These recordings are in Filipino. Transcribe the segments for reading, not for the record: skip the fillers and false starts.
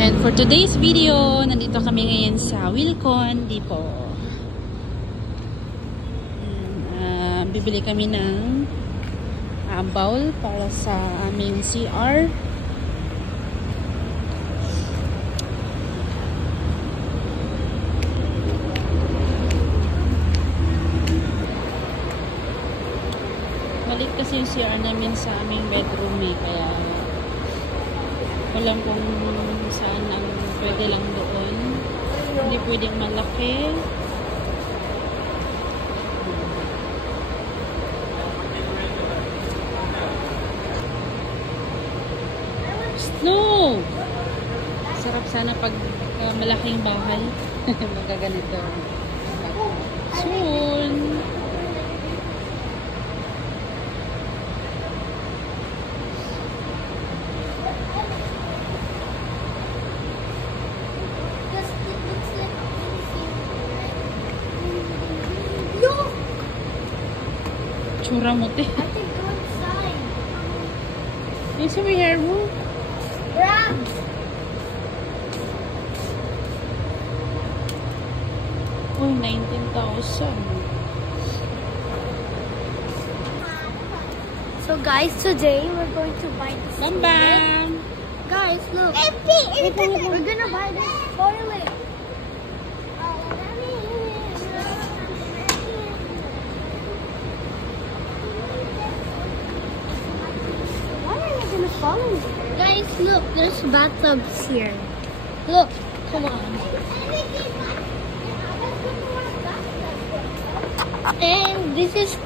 And for today's video, nandito kami ngayon sa Wilcon Depot. Bibili kami ng bowl para sa aming CR. Maliit kasi yung CR namin sa aming bedroom kaya walang kung saan ang pwede lang doon. Hindi pwedeng malaki. No! Sarap sana pag malaking bahay. Magaganito. Soon! Tsura mo, te. I can go inside. You see my hair mo? Crabs! Uy, 19,000. So guys, today we're going to buy this Bam bam! Guys, look. We're gonna buy this toilet. Why are you gonna follow me? Guys, look, there's bathtubs here. Look, come on. And this is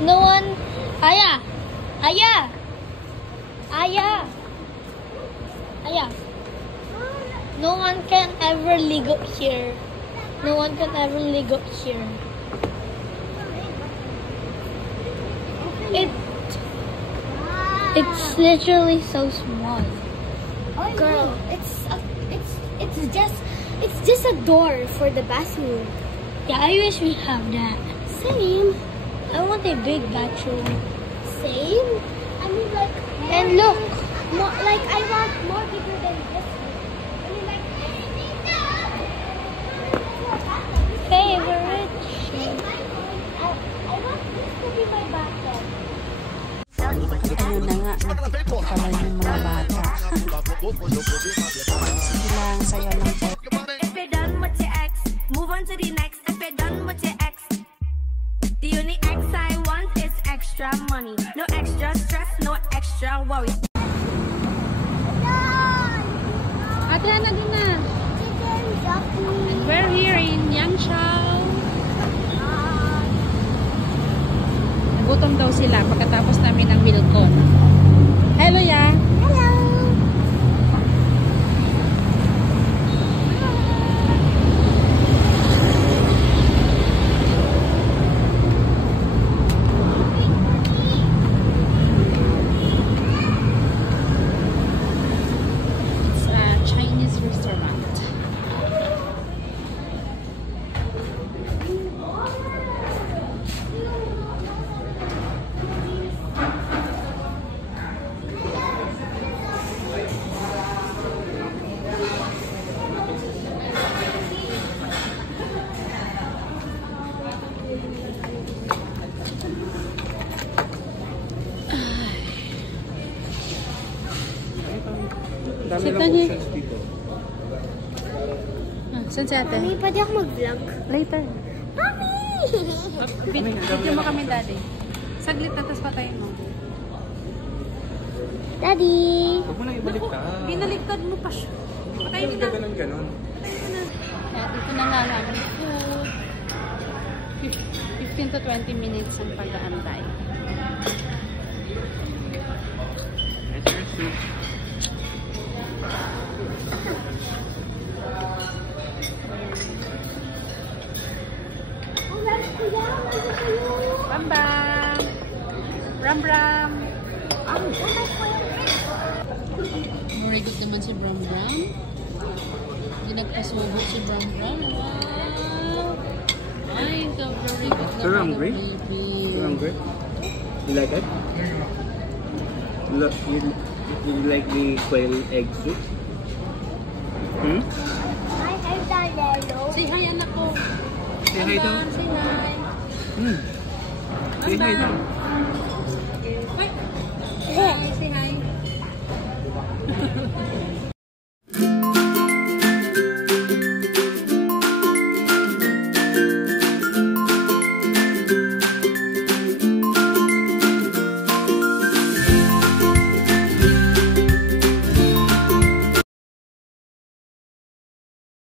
no one. Aya! Aya! Aya! Aya! No one can ever live up here. No one can ever live up here. It's literally so small. Girl, it's just a door for the bathroom. Yeah, I wish we have that. Same. I want a big bathroom. Same. I mean, like, and look, more like I want more bigger than this one. I mean, like, favorite. I want this to be my bathtub. Ano na nga, nagpapalay ng mga bata. Sige lang, sayo lang po. If you're done with your ex, move on to the next. If you're done with your ex, the only ex I want is extra money. No extra stress, no extra worry. Ate, Ana din na. And we're here in Yangzhou. Nagutom daw sila pagkatapos namin ng Wilcon. Hello, ya. Hello. It's a Chinese restaurant. Dami Sita lang niya. options dito. Saan si ate? Mami, pwede ako mag-vlog? Later. Mami! Video mo kami, daddy. Saglit na, tapos patayin mo. Daddy! Huwag mo na ibaliktad. Binaliktad mo pa siya. Patayin Huwag na. ka ganun. Kaya dito na nga namin food. 15 to 20 minutes ang pag-aantay. It's your soup. Bam bam! Bram bram! Very good naman si Bram Bram. Hindi nagpasubo si Bram Bram. Wow! Ay, ito very good naman. You're hungry? You're hungry? You like it? Look, you like the quail egg soup? Hmm? I have the yellow. Say hi, anak ko. Say hi daw. Say hi. Hmm. Say hi daw. Hi. Hi, say hi.